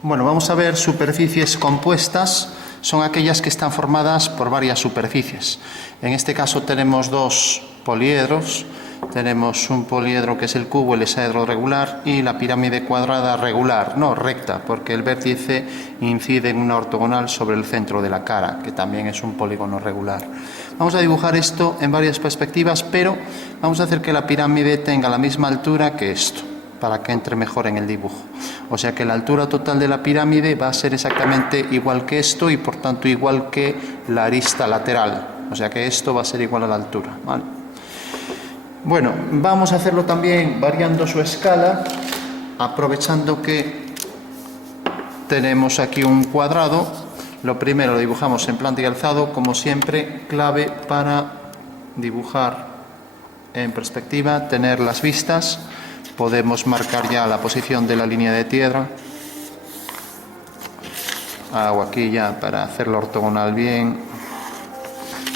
Bueno, vamos a ver superficies compuestas. Son aquellas que están formadas por varias superficies. En este caso tenemos dos poliedros. Tenemos un poliedro que es el cubo, el hexaedro regular, y la pirámide cuadrada regular, no recta, porque el vértice incide en una ortogonal sobre el centro de la cara, que también es un polígono regular. Vamos a dibujar esto en varias perspectivas, pero vamos a hacer que la pirámide tenga la misma altura que esto, para que entre mejor en el dibujo. O sea que la altura total de la pirámide va a ser exactamente igual que esto y por tanto igual que la arista lateral. O sea que esto va a ser igual a la altura, ¿vale? Bueno, vamos a hacerlo también variando su escala, aprovechando que tenemos aquí un cuadrado. Lo primero lo dibujamos en planta y alzado, como siempre, clave para dibujar en perspectiva, tener las vistas. Podemos marcar ya la posición de la línea de tierra. Hago aquí ya para hacerlo ortogonal bien.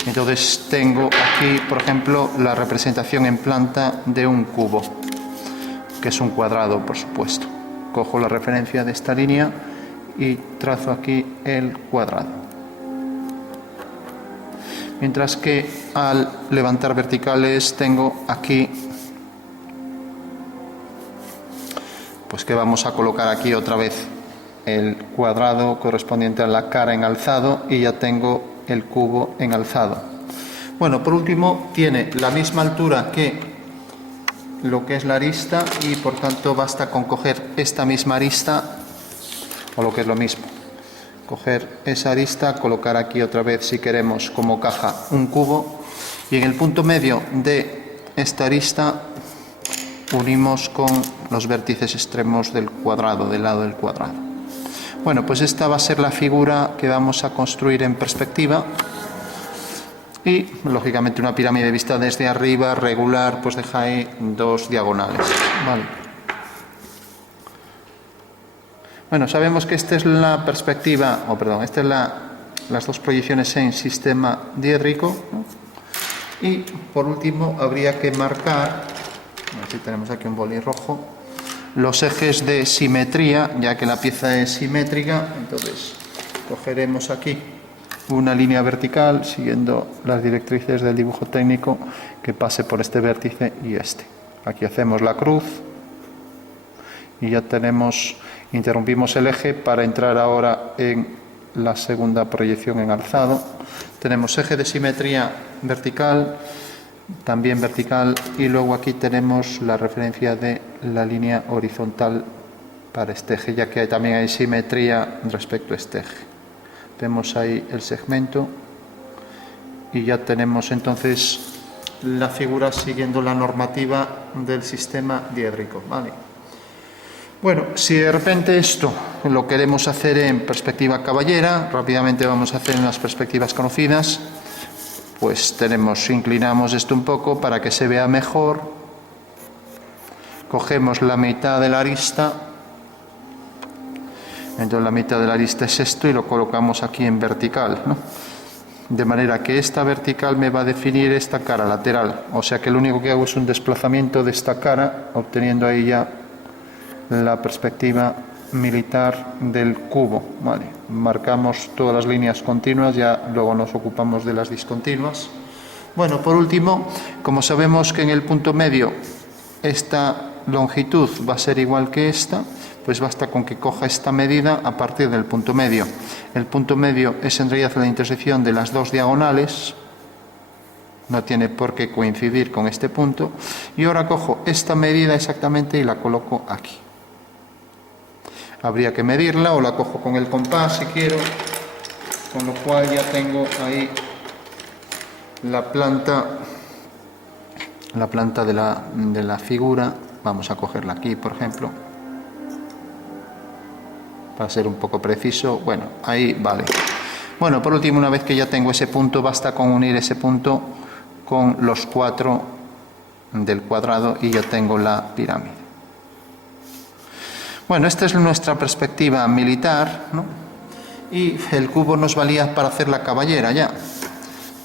Entonces tengo aquí, por ejemplo, la representación en planta de un cubo, que es un cuadrado, por supuesto. Cojo la referencia de esta línea y trazo aquí el cuadrado. Mientras que al levantar verticales tengo aquí, pues que vamos a colocar aquí otra vez el cuadrado correspondiente a la cara en alzado y ya tengo el cubo en alzado. Bueno, por último tiene la misma altura que lo que es la arista y por tanto basta con coger esta misma arista, o lo que es lo mismo, coger esa arista, colocar aquí otra vez, si queremos, como caja un cubo, y en el punto medio de esta arista unimos con los vértices extremos del cuadrado, del lado del cuadrado. Bueno, pues esta va a ser la figura que vamos a construir en perspectiva y, lógicamente, una pirámide vista desde arriba, regular, pues deja ahí dos diagonales. Vale. Bueno, sabemos que esta es la perspectiva, esta es las dos proyecciones en sistema diédrico, ¿no? Y, por último, habría que marcar, así tenemos aquí un boli rojo, los ejes de simetría, ya que la pieza es simétrica. Entonces cogeremos aquí una línea vertical siguiendo las directrices del dibujo técnico que pase por este vértice y este. Aquí hacemos la cruz y ya tenemos, interrumpimos el eje para entrar ahora en la segunda proyección en alzado. Tenemos eje de simetría vertical, también vertical, y luego aquí tenemos la referencia de la línea horizontal para este eje, ya que también hay simetría respecto a este eje. Vemos ahí el segmento y ya tenemos entonces la figura siguiendo la normativa del sistema diédrico, ¿vale? Bueno, si de repente esto lo queremos hacer en perspectiva caballera, rápidamente vamos a hacer en las perspectivas conocidas. Pues inclinamos esto un poco para que se vea mejor. Cogemos la mitad de la arista. Entonces la mitad de la arista es esto y lo colocamos aquí en vertical, ¿no? De manera que esta vertical me va a definir esta cara lateral. O sea que lo único que hago es un desplazamiento de esta cara, obteniendo ahí ya la perspectiva militar del cubo, ¿vale? Marcamos todas las líneas continuas, ya luego nos ocupamos de las discontinuas. Bueno, por último, como sabemos que en el punto medio esta longitud va a ser igual que esta, pues basta con que coja esta medida a partir del punto medio. El punto medio es en realidad la intersección de las dos diagonales, no tiene por qué coincidir con este punto, y ahora cojo esta medida exactamente y la coloco aquí. Habría que medirla o la cojo con el compás si quiero, con lo cual ya tengo ahí la planta de la figura. Vamos a cogerla aquí, por ejemplo, para ser un poco preciso. Bueno, ahí vale. Bueno, por último, una vez que ya tengo ese punto, basta con unir ese punto con los 4 del cuadrado y ya tengo la pirámide. Bueno, esta es nuestra perspectiva militar, ¿no? Y el cubo nos valía para hacer la caballera ya.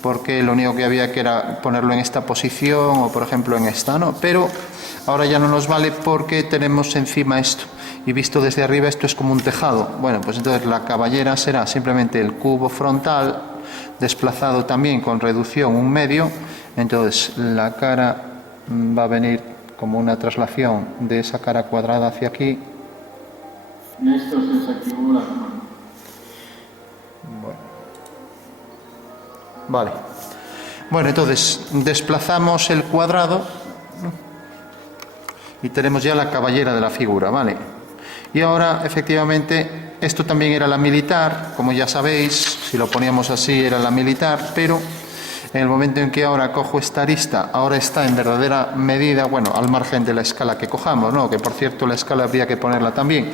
porque lo único que había que era ponerlo en esta posición o por ejemplo en esta, ¿no? Pero ahora ya no nos vale porque tenemos encima esto y visto desde arriba esto es como un tejado. Bueno, pues entonces la caballera será simplemente el cubo frontal desplazado también con reducción 1/2, entonces la cara va a venir como una traslación de esa cara cuadrada hacia aquí. Esto se desactivó la cámara. Vale. Bueno, entonces desplazamos el cuadrado, ¿no? Y tenemos ya la caballera de la figura, ¿vale? Y ahora, efectivamente, esto también era la militar, como ya sabéis, si lo poníamos así era la militar, pero en el momento en que ahora cojo esta arista, ahora está en verdadera medida, bueno, al margen de la escala que cojamos, ¿no? Que por cierto la escala habría que ponerla también.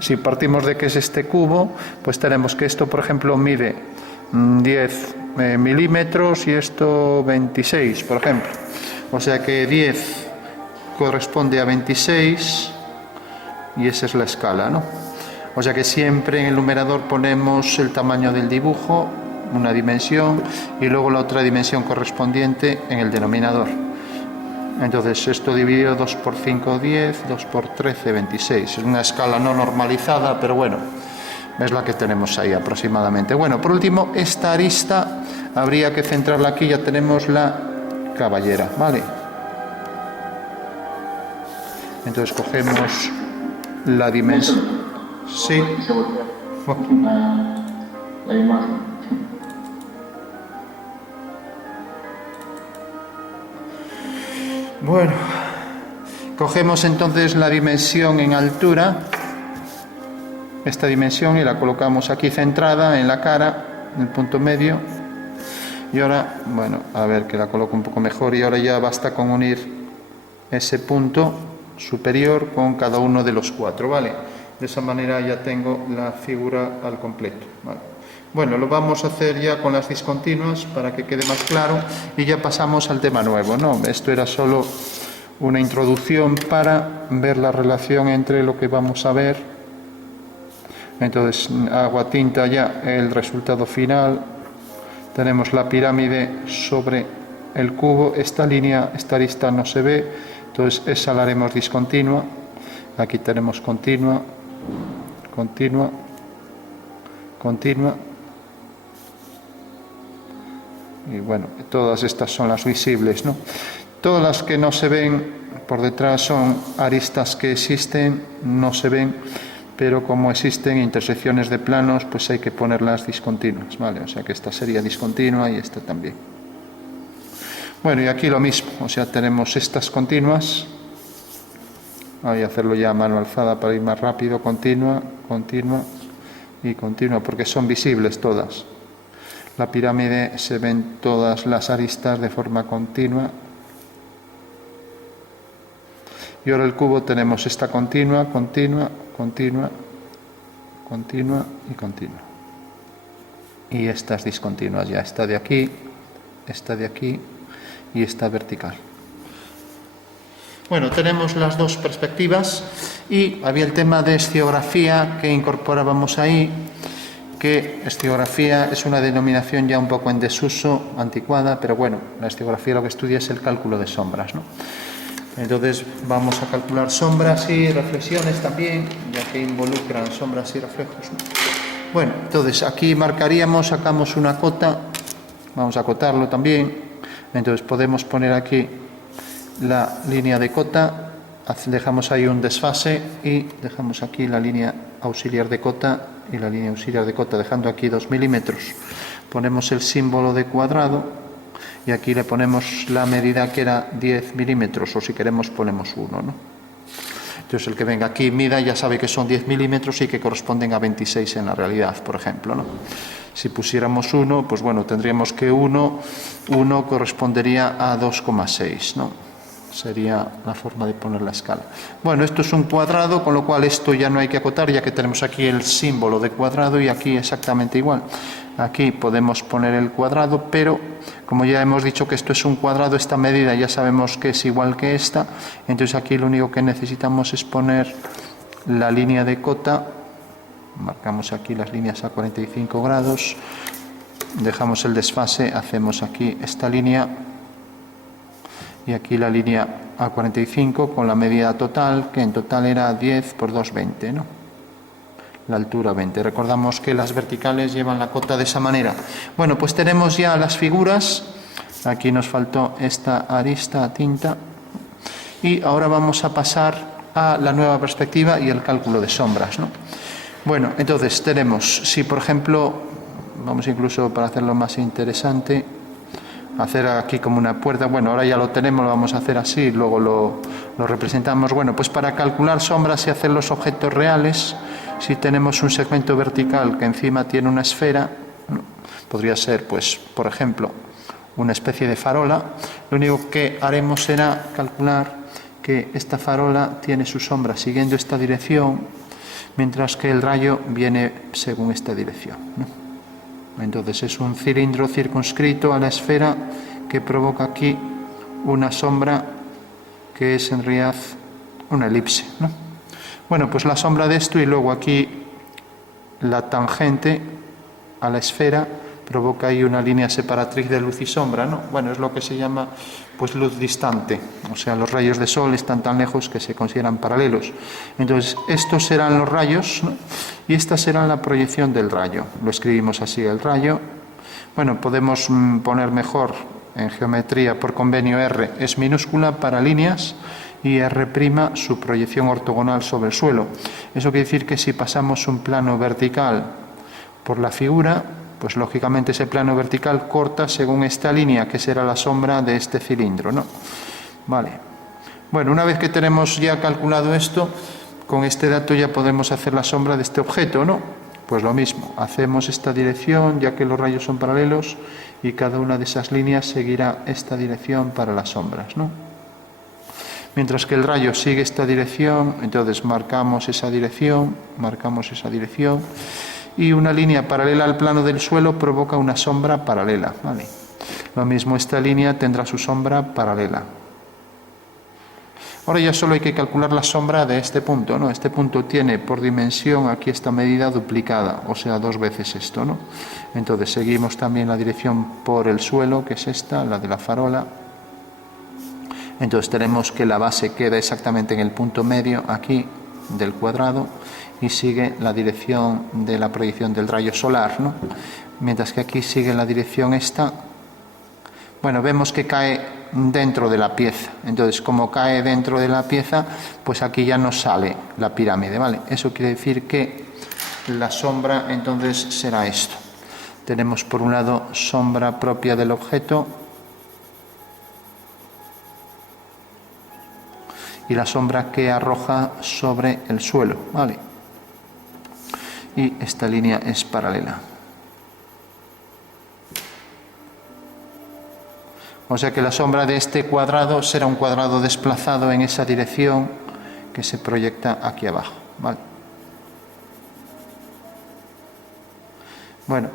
Si partimos de que es este cubo, pues tenemos que esto, por ejemplo, mide 10 milímetros y esto 26, por ejemplo. O sea que 10 corresponde a 26 y esa es la escala, ¿no? O sea que siempre en el numerador ponemos el tamaño del dibujo, una dimensión, y luego la otra dimensión correspondiente en el denominador. Entonces esto dividido 2 por 5, 10, 2 por 13, 26. Es una escala no normalizada, pero bueno, es la que tenemos ahí aproximadamente. Bueno, por último, esta arista habría que centrarla aquí, ya tenemos la caballera, ¿vale? Entonces cogemos la dimensión. Sí. Se volvió la imagen. Bueno, cogemos entonces la dimensión en altura, esta dimensión, y la colocamos aquí centrada en la cara, en el punto medio. Y ahora, bueno, a ver que la coloco un poco mejor, y ahora ya basta con unir ese punto superior con cada uno de los 4, ¿vale? De esa manera ya tengo la figura al completo, ¿vale? Bueno, lo vamos a hacer ya con las discontinuas para que quede más claro y ya pasamos al tema nuevo, ¿no? Esto era solo una introducción para ver la relación entre lo que vamos a ver. Entonces hago a tinta ya el resultado final. Tenemos la pirámide sobre el cubo. Esta línea, esta arista no se ve, entonces esa la haremos discontinua. Aquí tenemos continua, continua, continua. Y bueno, todas estas son las visibles, ¿no? Todas las que no se ven por detrás son aristas que existen, no se ven, pero como existen intersecciones de planos, pues hay que ponerlas discontinuas, ¿vale? O sea que esta sería discontinua y esta también. Bueno, y aquí lo mismo, o sea, tenemos estas continuas. Voy a hacerlo ya a mano alzada para ir más rápido. Continua, continua y continua, porque son visibles todas. La pirámide se ven todas las aristas de forma continua. Y ahora el cubo tenemos esta continua, continua, continua, continua y continua. Y estas discontinuas ya, esta de aquí y esta vertical. Bueno, tenemos las dos perspectivas y había el tema de esciografía que incorporábamos ahí, que esciografía es una denominación ya un poco en desuso, anticuada, pero bueno, la esciografía lo que estudia es el cálculo de sombras, ¿no? Entonces vamos a calcular sombras y reflexiones también, ya que involucran sombras y reflejos, ¿no? Bueno, entonces aquí marcaríamos, sacamos una cota, vamos a acotarlo también, entonces podemos poner aquí la línea de cota, dejamos ahí un desfase y dejamos aquí la línea auxiliar de cota y la línea auxiliar de cota, dejando aquí 2 milímetros. Ponemos el símbolo de cuadrado y aquí le ponemos la medida que era 10 milímetros, o si queremos ponemos 1, ¿no? Entonces el que venga aquí mida ya sabe que son 10 milímetros y que corresponden a 26 en la realidad, por ejemplo, ¿no? Si pusiéramos 1, pues bueno, tendríamos que 1 correspondería a 2,6, ¿no? Sería la forma de poner la escala. Bueno, esto es un cuadrado, con lo cual esto ya no hay que acotar, ya que tenemos aquí el símbolo de cuadrado y aquí exactamente igual. Aquí podemos poner el cuadrado, pero como ya hemos dicho que esto es un cuadrado, esta medida ya sabemos que es igual que esta, entonces aquí lo único que necesitamos es poner la línea de cota, marcamos aquí las líneas a 45 grados, dejamos el desfase, hacemos aquí esta línea y aquí la línea A45 con la medida total, que en total era 10 por 2, 20, ¿no? La altura 20. Recordamos que las verticales llevan la cota de esa manera. Bueno, pues tenemos ya las figuras. Aquí nos faltó esta arista tinta. Y ahora vamos a pasar a la nueva perspectiva y el cálculo de sombras, ¿no? Bueno, entonces tenemos, si por ejemplo, vamos incluso para hacerlo más interesante, hacer aquí como una puerta. Bueno, ahora ya lo tenemos, lo vamos a hacer así, luego lo representamos. Bueno, pues para calcular sombras y hacer los objetos reales, si tenemos un segmento vertical que encima tiene una esfera, ¿no? Podría ser, pues, por ejemplo, una especie de farola. Lo único que haremos será calcular que esta farola tiene su sombra siguiendo esta dirección, mientras que el rayo viene según esta dirección, ¿no? Entonces es un cilindro circunscrito a la esfera que provoca aquí una sombra que es en realidad una elipse, ¿no? Bueno, pues la sombra de esto y luego aquí la tangente a la esfera provoca ahí una línea separatriz de luz y sombra, ¿no? Bueno, es lo que se llama pues luz distante, o sea, los rayos de sol están tan lejos que se consideran paralelos. Entonces, estos serán los rayos, ¿no? Y esta será la proyección del rayo. Lo escribimos así, el rayo. Bueno, podemos poner mejor en geometría por convenio R es minúscula para líneas y R' su proyección ortogonal sobre el suelo. Eso quiere decir que si pasamos un plano vertical por la figura, pues lógicamente ese plano vertical corta según esta línea, que será la sombra de este cilindro, ¿no? Vale. Bueno, una vez que tenemos ya calculado esto, con este dato ya podemos hacer la sombra de este objeto, ¿no? Pues lo mismo, hacemos esta dirección, ya que los rayos son paralelos, y cada una de esas líneas seguirá esta dirección para las sombras, ¿no? Mientras que el rayo sigue esta dirección, entonces marcamos esa dirección, y una línea paralela al plano del suelo provoca una sombra paralela, ¿vale? Lo mismo, esta línea tendrá su sombra paralela. Ahora ya solo hay que calcular la sombra de este punto, ¿no? Este punto tiene por dimensión aquí esta medida duplicada, o sea, 2 veces esto, ¿no? Entonces seguimos también la dirección por el suelo, que es esta, la de la farola. Entonces tenemos que la base queda exactamente en el punto medio aquí del cuadrado y sigue la dirección de la proyección del rayo solar, ¿no? Mientras que aquí sigue la dirección esta. Bueno, vemos que cae dentro de la pieza. Entonces, como cae dentro de la pieza, pues aquí ya no sale la pirámide, ¿vale? Eso quiere decir que la sombra entonces será esto. Tenemos por un lado sombra propia del objeto y la sombra que arroja sobre el suelo, ¿vale? Y esta línea es paralela. O sea que la sombra de este cuadrado será un cuadrado desplazado en esa dirección que se proyecta aquí abajo, ¿vale? Bueno,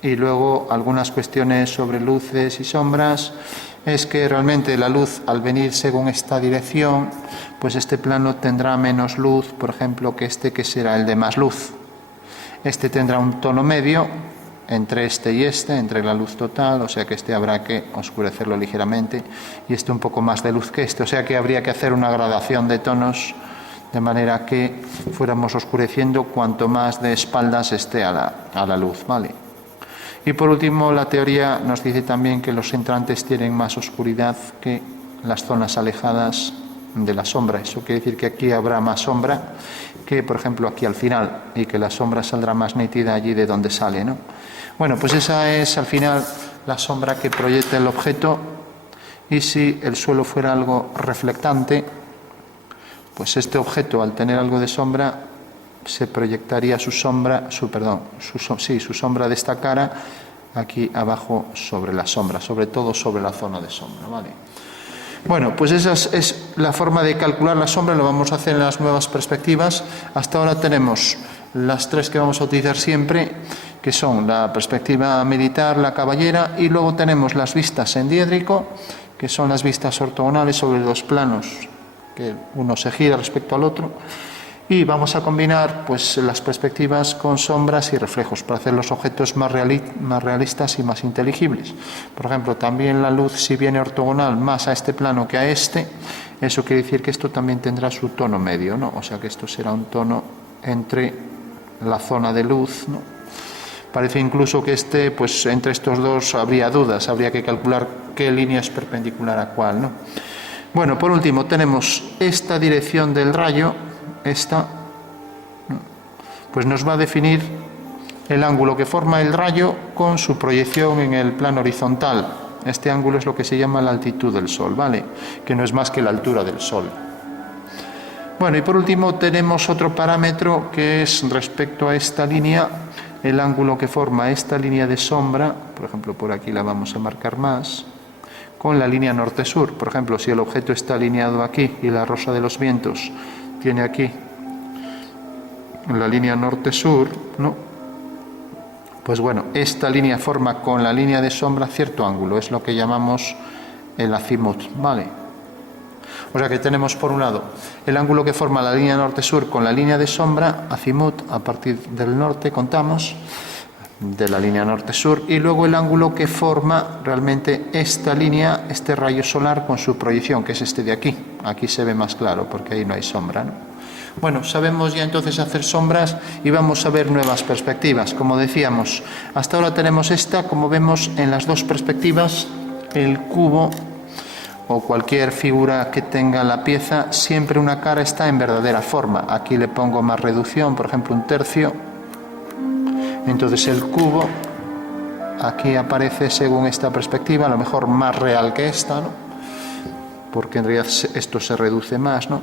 y luego algunas cuestiones sobre luces y sombras. Es que realmente la luz, al venir según esta dirección, pues este plano tendrá menos luz, por ejemplo, que este, que será el de más luz. Este tendrá un tono medio entre este y este, entre la luz total, o sea que este habrá que oscurecerlo ligeramente, y este un poco más de luz que este, o sea que habría que hacer una gradación de tonos de manera que fuéramos oscureciendo cuanto más de espaldas esté a la luz, ¿vale? Y por último, la teoría nos dice también que los entrantes tienen más oscuridad que las zonas alejadas de la sombra. Eso quiere decir que aquí habrá más sombra que, por ejemplo, aquí al final, y que la sombra saldrá más nítida allí de donde sale, ¿no? Bueno, pues esa es al final la sombra que proyecta el objeto, y si el suelo fuera algo reflectante, pues este objeto, al tener algo de sombra, se proyectaría su sombra de esta cara aquí abajo sobre la sombra, sobre todo sobre la zona de sombra, ¿vale? Bueno, pues esa es la forma de calcular la sombra, lo vamos a hacer en las nuevas perspectivas. Hasta ahora tenemos las 3 que vamos a utilizar siempre, que son la perspectiva militar, la caballera, y luego tenemos las vistas en diédrico, que son las vistas ortogonales sobre 2 planos, que uno se gira respecto al otro. Y vamos a combinar pues las perspectivas con sombras y reflejos para hacer los objetos más realistas y más inteligibles. Por ejemplo, también la luz, si viene ortogonal más a este plano que a este, eso quiere decir que esto también tendrá su tono medio, ¿no? O sea que esto será un tono entre la zona de luz, ¿no? Parece incluso que pues entre estos dos habría dudas, habría que calcular qué línea es perpendicular a cuál, ¿no? Bueno, por último tenemos esta dirección del rayo, esta, pues nos va a definir el ángulo que forma el rayo con su proyección en el plano horizontal. Este ángulo es lo que se llama la altitud del Sol, ¿vale? Que no es más que la altura del Sol. Bueno, y por último tenemos otro parámetro que es respecto a esta línea, el ángulo que forma esta línea de sombra, por ejemplo por aquí la vamos a marcar más, con la línea norte-sur. Por ejemplo, si el objeto está alineado aquí y la rosa de los vientos tiene aquí la línea norte-sur, ¿no? Pues bueno, esta línea forma con la línea de sombra cierto ángulo, es lo que llamamos el azimut, ¿vale? O sea que tenemos por un lado el ángulo que forma la línea norte-sur con la línea de sombra, azimut, a partir del norte contamos, de la línea norte-sur, y luego el ángulo que forma realmente esta línea, este rayo solar con su proyección, que es este de aquí. Aquí se ve más claro porque ahí no hay sombra, ¿no? Bueno, sabemos ya entonces hacer sombras y vamos a ver nuevas perspectivas. Como decíamos, hasta ahora tenemos esta, como vemos en las dos perspectivas, el cubo o cualquier figura que tenga la pieza, siempre una cara está en verdadera forma. Aquí le pongo más reducción, por ejemplo un tercio. Entonces el cubo aquí aparece según esta perspectiva, a lo mejor más real que esta, ¿no? Porque en realidad esto se reduce más, ¿no?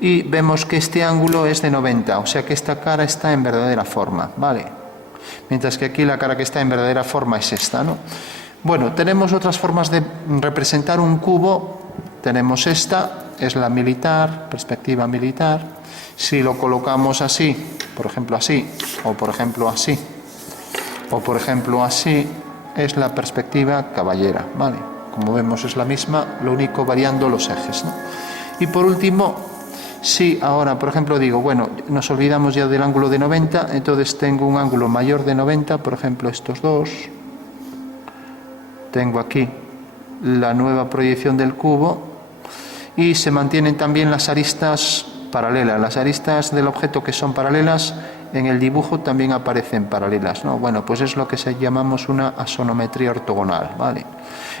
Y vemos que este ángulo es de 90, o sea que esta cara está en verdadera forma, ¿vale? Mientras que aquí la cara que está en verdadera forma es esta, ¿no? Bueno, tenemos otras formas de representar un cubo. Tenemos esta, es la militar, perspectiva militar. Si lo colocamos así, por ejemplo así, o por ejemplo así, o por ejemplo así, es la perspectiva caballera, ¿vale? Como vemos es la misma, lo único variando los ejes, ¿no? Y por último, si ahora, por ejemplo, digo, bueno, nos olvidamos ya del ángulo de 90, entonces tengo un ángulo mayor de 90, por ejemplo estos dos. Tengo aquí la nueva proyección del cubo y se mantienen también las aristas paralelas. Las aristas del objeto que son paralelas en el dibujo también aparecen paralelas, ¿no? Bueno, pues es lo que llamamos una asonometría ortogonal, ¿vale?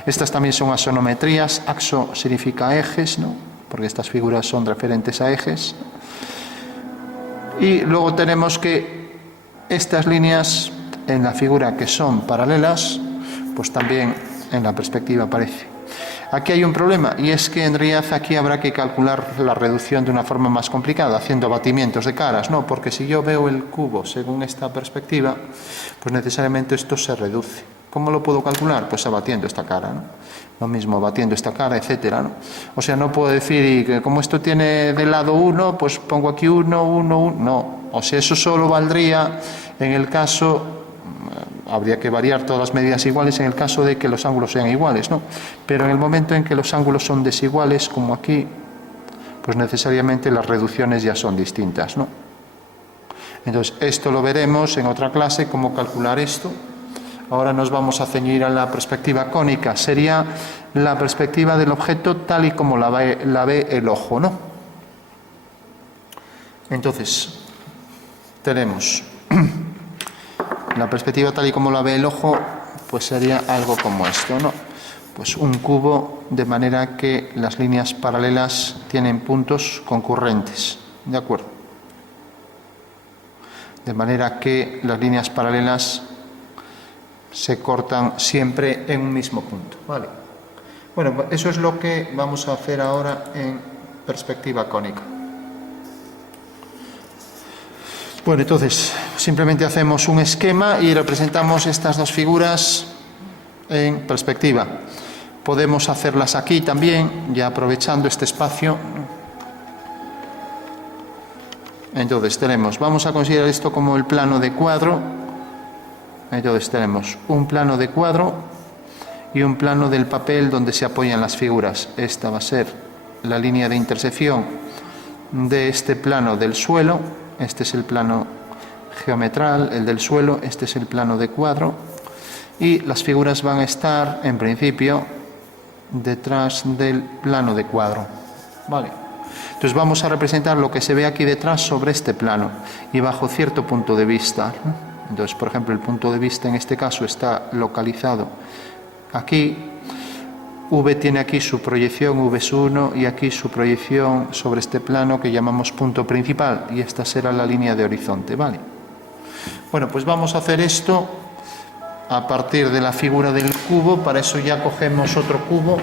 Estas también son asonometrías. Axo significa ejes, ¿no? Porque estas figuras son referentes a ejes. Y luego tenemos que estas líneas en la figura que son paralelas, pues también en la perspectiva aparece. Aquí hay un problema, y es que en realidad aquí habrá que calcular la reducción de una forma más complicada, haciendo abatimientos de caras, ¿no? Porque si yo veo el cubo según esta perspectiva, pues necesariamente esto se reduce. ¿Cómo lo puedo calcular? Pues abatiendo esta cara, ¿no? Lo mismo, abatiendo esta cara, etcétera, ¿no? O sea, no puedo decir, y que como esto tiene del lado 1, pues pongo aquí 1, 1, 1, no. O sea, eso solo valdría en el caso... Habría que variar todas las medidas iguales en el caso de que los ángulos sean iguales, ¿no? Pero en el momento en que los ángulos son desiguales, como aquí, pues necesariamente las reducciones ya son distintas, ¿no? Entonces, esto lo veremos en otra clase, cómo calcular esto. Ahora nos vamos a ceñir a la perspectiva cónica. Sería la perspectiva del objeto tal y como la ve el ojo, ¿no? Entonces, tenemos... La perspectiva tal y como la ve el ojo, pues sería algo como esto, ¿no? Pues un cubo de manera que las líneas paralelas tienen puntos concurrentes, ¿de acuerdo? De manera que las líneas paralelas se cortan siempre en un mismo punto, ¿vale? Bueno, eso es lo que vamos a hacer ahora en perspectiva cónica. Bueno, entonces simplemente hacemos un esquema y representamos estas dos figuras en perspectiva. Podemos hacerlas aquí también, ya aprovechando este espacio. Entonces vamos a considerar esto como el plano de cuadro. Entonces tenemos un plano de cuadro y un plano del papel donde se apoyan las figuras. Esta va a ser la línea de intersección de este plano del suelo. Este es el plano geometral, el del suelo, este es el plano de cuadro, y las figuras van a estar, en principio, detrás del plano de cuadro. Vale. Entonces vamos a representar lo que se ve aquí detrás sobre este plano y bajo cierto punto de vista. Entonces, por ejemplo, el punto de vista en este caso está localizado aquí. V tiene aquí su proyección, V es 1, y aquí su proyección sobre este plano que llamamos punto principal, y esta será la línea de horizonte. Vale. Bueno, pues vamos a hacer esto a partir de la figura del cubo. Para eso ya cogemos otro cubo.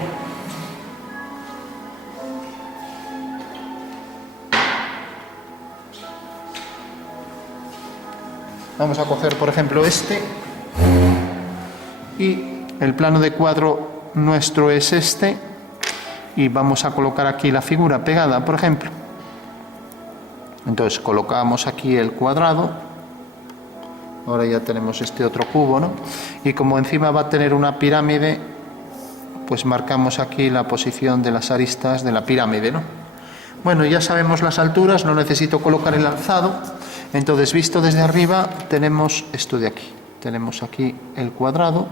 Vamos a coger, por ejemplo, este, y el plano de cuadro nuestro es este, y vamos a colocar aquí la figura pegada, por ejemplo. Entonces colocamos aquí el cuadrado. Ahora ya tenemos este otro cubo, ¿no? Y como encima va a tener una pirámide, pues marcamos aquí la posición de las aristas de la pirámide, ¿no? Bueno, ya sabemos las alturas, no necesito colocar el alzado. Entonces, visto desde arriba, tenemos esto de aquí. Tenemos aquí el cuadrado.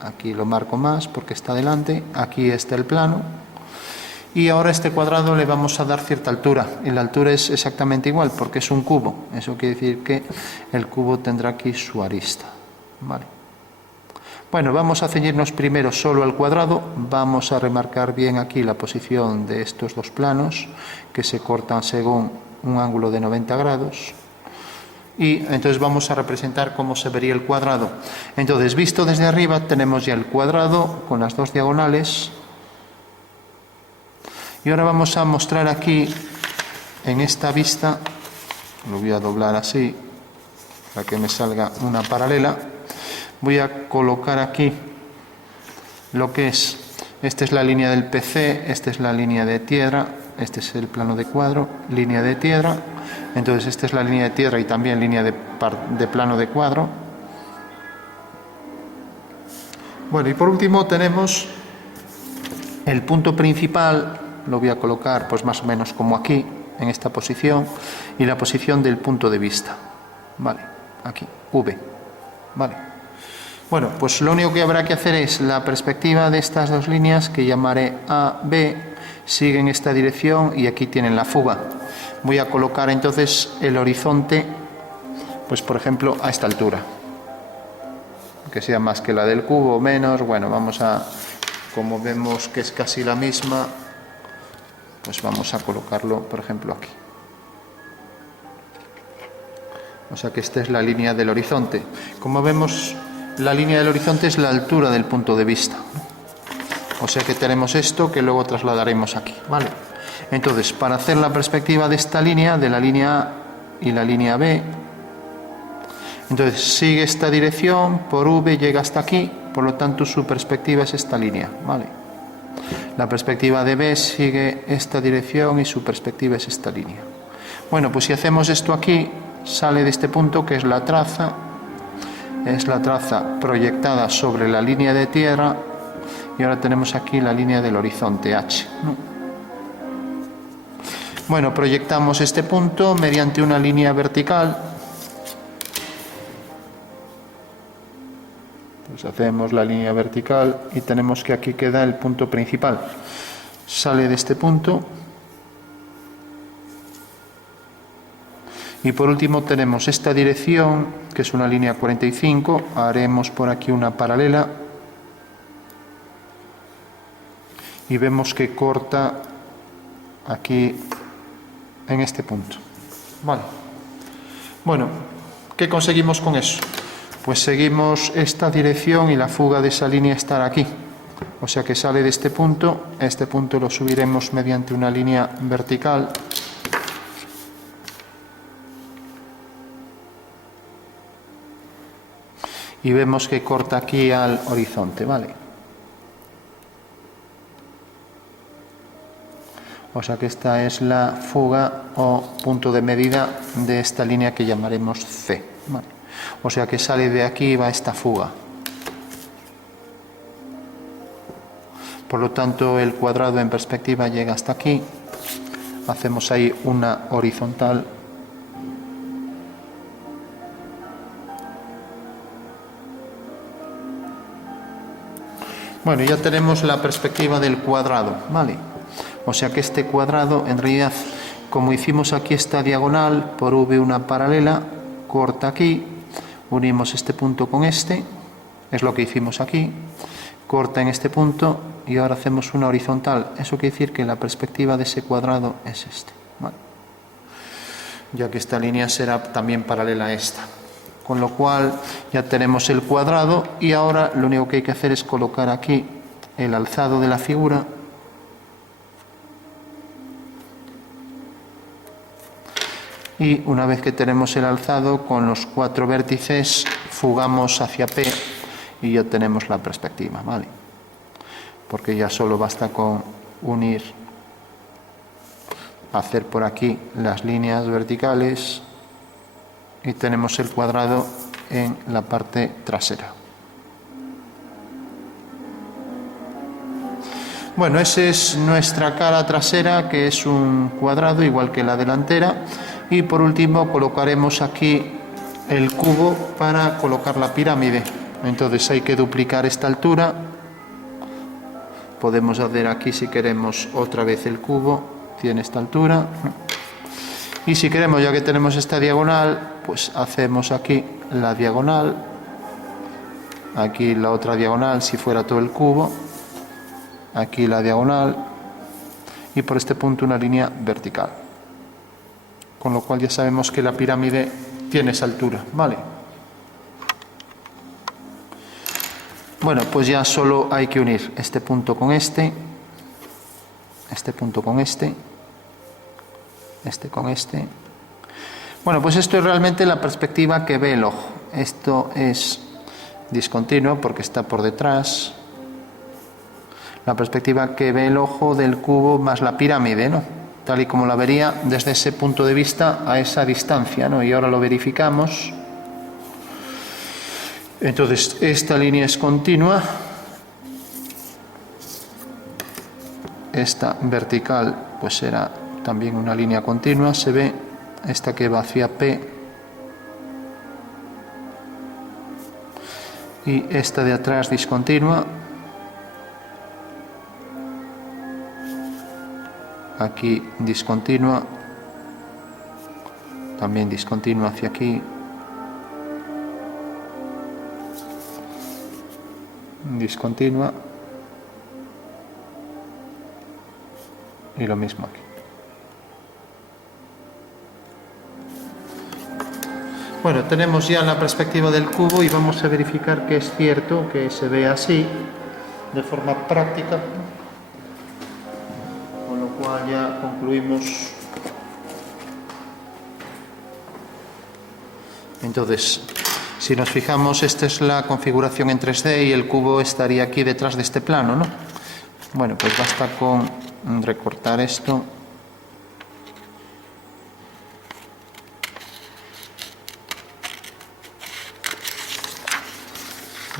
Aquí lo marco más porque está delante. Aquí está el plano. Y ahora a este cuadrado le vamos a dar cierta altura. Y la altura es exactamente igual porque es un cubo. Eso quiere decir que el cubo tendrá aquí su arista. Vale. Bueno, vamos a ceñirnos primero solo al cuadrado. Vamos a remarcar bien aquí la posición de estos dos planos que se cortan según un ángulo de 90 grados. Y entonces vamos a representar cómo se vería el cuadrado. Entonces, visto desde arriba, tenemos ya el cuadrado con las dos diagonales. Y ahora vamos a mostrar aquí, en esta vista, lo voy a doblar así, para que me salga una paralela. Voy a colocar aquí lo que es, esta es la línea del PC, esta es la línea de tierra, este es el plano de cuadro, línea de tierra. Entonces esta es la línea de tierra y también línea de plano de cuadro. Bueno, y por último tenemos el punto principal, lo voy a colocar pues más o menos como aquí, en esta posición, y la posición del punto de vista. Vale, aquí, V. Vale. Bueno, pues lo único que habrá que hacer es la perspectiva de estas dos líneas, que llamaré A, B, siguen esta dirección y aquí tienen la fuga. Voy a colocar entonces el horizonte, pues por ejemplo a esta altura, que sea más que la del cubo o menos. Bueno, vamos a, como vemos que es casi la misma, pues vamos a colocarlo por ejemplo aquí. O sea que esta es la línea del horizonte. Como vemos, la línea del horizonte es la altura del punto de vista. O sea que tenemos esto que luego trasladaremos aquí, ¿vale? Entonces, para hacer la perspectiva de esta línea, de la línea A y la línea B, entonces sigue esta dirección, por V llega hasta aquí, por lo tanto su perspectiva es esta línea, ¿vale? La perspectiva de B sigue esta dirección y su perspectiva es esta línea. Bueno, pues si hacemos esto aquí, sale de este punto que es la traza proyectada sobre la línea de tierra, y ahora tenemos aquí la línea del horizonte H, ¿no? Bueno, proyectamos este punto mediante una línea vertical. Pues hacemos la línea vertical y tenemos que aquí queda el punto principal. Sale de este punto. Y por último tenemos esta dirección, que es una línea 45. Haremos por aquí una paralela. Y vemos que corta aquí en este punto. Vale. Bueno, ¿qué conseguimos con eso? Pues seguimos esta dirección y la fuga de esa línea estará aquí. O sea que sale de este punto, a este punto lo subiremos mediante una línea vertical. Y vemos que corta aquí al horizonte, ¿vale? O sea que esta es la fuga o punto de medida de esta línea que llamaremos C, ¿vale? O sea que sale de aquí y va esta fuga. Por lo tanto, el cuadrado en perspectiva llega hasta aquí. hacemos ahí una horizontal. Bueno, ya tenemos la perspectiva del cuadrado, ¿vale? O sea que este cuadrado, en realidad, como hicimos aquí esta diagonal, por V una paralela, corta aquí, unimos este punto con este, es lo que hicimos aquí, corta en este punto y ahora hacemos una horizontal. Eso quiere decir que la perspectiva de ese cuadrado es este, ¿vale? Ya que esta línea será también paralela a esta. Con lo cual ya tenemos el cuadrado y ahora lo único que hay que hacer es colocar aquí el alzado de la figura. Y una vez que tenemos el alzado, con los 4 vértices fugamos hacia P y ya tenemos la perspectiva, ¿vale? Porque ya solo basta con unir, hacer por aquí las líneas verticales y tenemos el cuadrado en la parte trasera. Bueno, esa es nuestra cara trasera, que es un cuadrado igual que la delantera, y por último colocaremos aquí el cubo para colocar la pirámide. Entonces hay que duplicar esta altura, podemos hacer aquí si queremos otra vez el cubo, tiene esta altura. Y si queremos, ya que tenemos esta diagonal, pues hacemos aquí la diagonal, aquí la otra diagonal si fuera todo el cubo, aquí la diagonal y por este punto una línea vertical. Con lo cual ya sabemos que la pirámide tiene esa altura, ¿vale? Bueno, pues ya solo hay que unir este punto con este punto con este con este. Bueno, pues esto es realmente la perspectiva que ve el ojo. Esto es discontinuo porque está por detrás. La perspectiva que ve el ojo del cubo más la pirámide, ¿no? Tal y como la vería desde ese punto de vista a esa distancia, ¿no? Y ahora lo verificamos. Entonces, esta línea es continua. Esta vertical pues será también una línea continua, se ve esta que va hacia P y esta de atrás discontinua, aquí discontinua, también discontinua hacia aquí, discontinua y lo mismo aquí. Bueno, tenemos ya la perspectiva del cubo y vamos a verificar que es cierto que se ve así de forma práctica, con lo cual ya concluimos. Entonces, si nos fijamos, esta es la configuración en 3D y el cubo estaría aquí detrás de este plano, ¿no? Bueno, pues basta con recortar esto.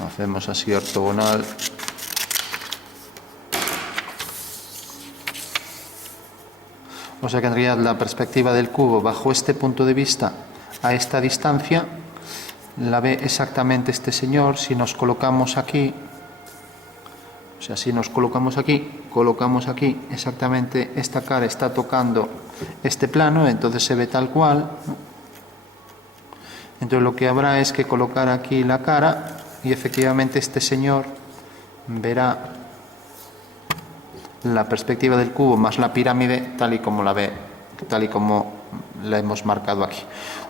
Hacemos así ortogonal. O sea que en realidad la perspectiva del cubo bajo este punto de vista a esta distancia la ve exactamente este señor. Si nos colocamos aquí, o sea, si nos colocamos aquí exactamente esta cara está tocando este plano, entonces se ve tal cual. Entonces lo que habrá es que colocar aquí la cara y efectivamente este señor verá la perspectiva del cubo más la pirámide tal y como la ve, tal y como la hemos marcado aquí.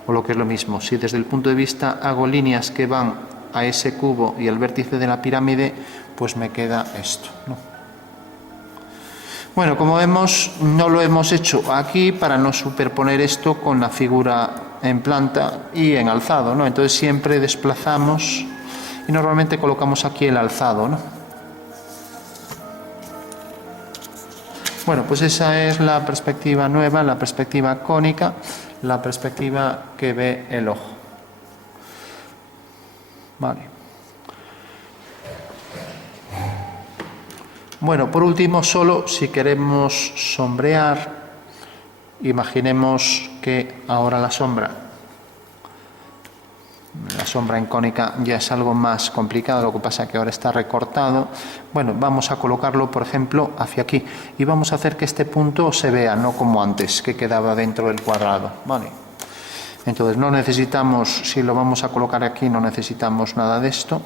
O lo que es lo mismo, si desde el punto de vista hago líneas que van a ese cubo y al vértice de la pirámide, pues me queda esto, ¿no? Bueno, como vemos, no lo hemos hecho aquí para no superponer esto con la figura en planta y en alzado, ¿no? Entonces siempre desplazamos y normalmente colocamos aquí el alzado, ¿no? Bueno, pues esa es la perspectiva nueva, la perspectiva cónica, la perspectiva que ve el ojo. Vale. Bueno, por último, solo si queremos sombrear, Imaginemos que ahora la sombra en cónica ya es algo más complicado, lo que pasa es que ahora está recortado. Bueno, vamos a colocarlo, por ejemplo, hacia aquí y vamos a hacer que este punto se vea, no como antes, que quedaba dentro del cuadrado, ¿vale? Entonces no necesitamos, si lo vamos a colocar aquí, no necesitamos nada de esto.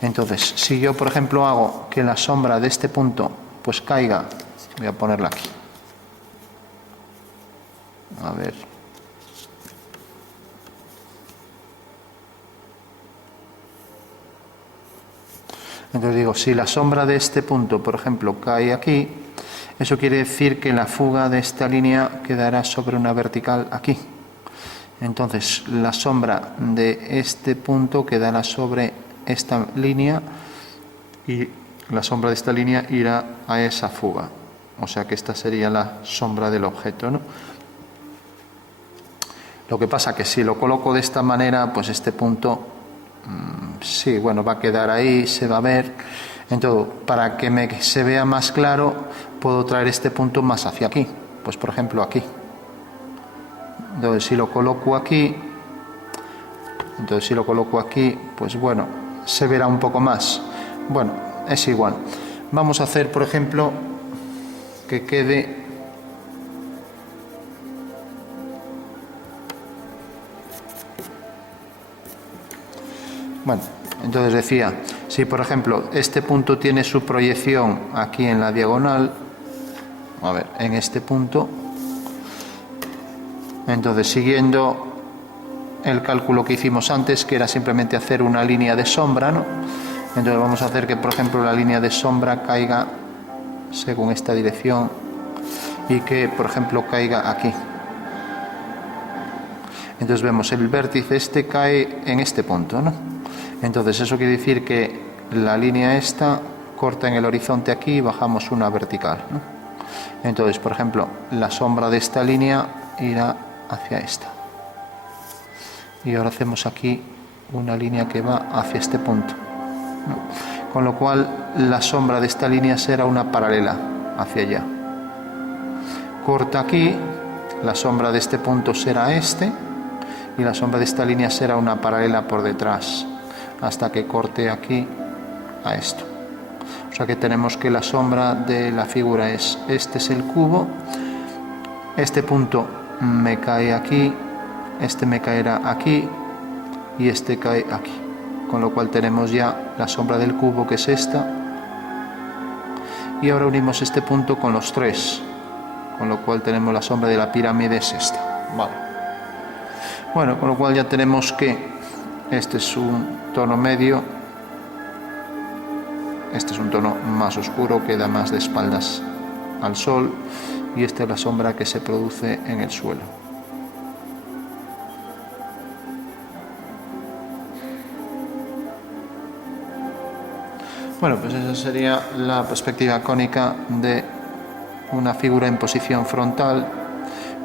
Entonces, si yo, por ejemplo, hago que la sombra de este punto pues caiga, voy a ponerla aquí. A ver. Entonces digo, si la sombra de este punto, por ejemplo, cae aquí, eso quiere decir que la fuga de esta línea quedará sobre una vertical aquí. Entonces, la sombra de este punto quedará sobre esta línea y la sombra de esta línea irá a esa fuga. O sea que esta sería la sombra del objeto, ¿no? Lo que pasa que si lo coloco de esta manera, pues este punto, sí, bueno, va a quedar ahí, se va a ver. Entonces, para que se vea más claro, puedo traer este punto más hacia aquí. Pues, por ejemplo, aquí. Entonces, si lo coloco aquí, pues bueno, se verá un poco más. Bueno, es igual. Vamos a hacer, por ejemplo, que quede... Bueno, entonces decía, si por ejemplo este punto tiene su proyección aquí en la diagonal, a ver, en este punto, entonces siguiendo el cálculo que hicimos antes, que era simplemente hacer una línea de sombra, ¿no? Entonces vamos a hacer que, por ejemplo, la línea de sombra caiga según esta dirección y que, por ejemplo, caiga aquí. Entonces vemos el vértice este cae en este punto, ¿no? Entonces eso quiere decir que la línea esta corta en el horizonte aquí y bajamos una vertical, ¿no? Entonces, por ejemplo, la sombra de esta línea irá hacia esta. Y ahora hacemos aquí una línea que va hacia este punto, ¿no? Con lo cual la sombra de esta línea será una paralela hacia allá. Corta aquí, la sombra de este punto será este y la sombra de esta línea será una paralela por detrás hasta que corte aquí a esto. O sea que tenemos que la sombra de la figura es, este es el cubo, este punto me cae aquí, este me caerá aquí y este cae aquí. Con lo cual tenemos ya la sombra del cubo, que es esta, y ahora unimos este punto con los tres, con lo cual tenemos la sombra de la pirámide es esta. Vale. Bueno, con lo cual ya tenemos que este es un tono medio, este es un tono más oscuro, que da más de espaldas al sol, y esta es la sombra que se produce en el suelo. Bueno, pues esa sería la perspectiva cónica de una figura en posición frontal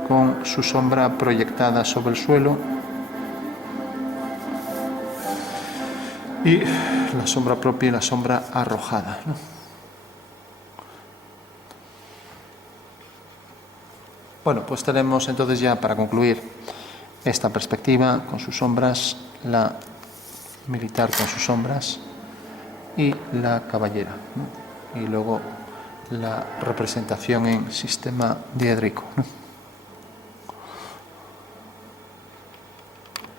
con su sombra proyectada sobre el suelo y la sombra propia y la sombra arrojada, ¿no? Bueno, pues tenemos entonces ya, para concluir, esta perspectiva con sus sombras, la militar con sus sombras y la caballera, ¿no? Y luego la representación en sistema diédrico, ¿no?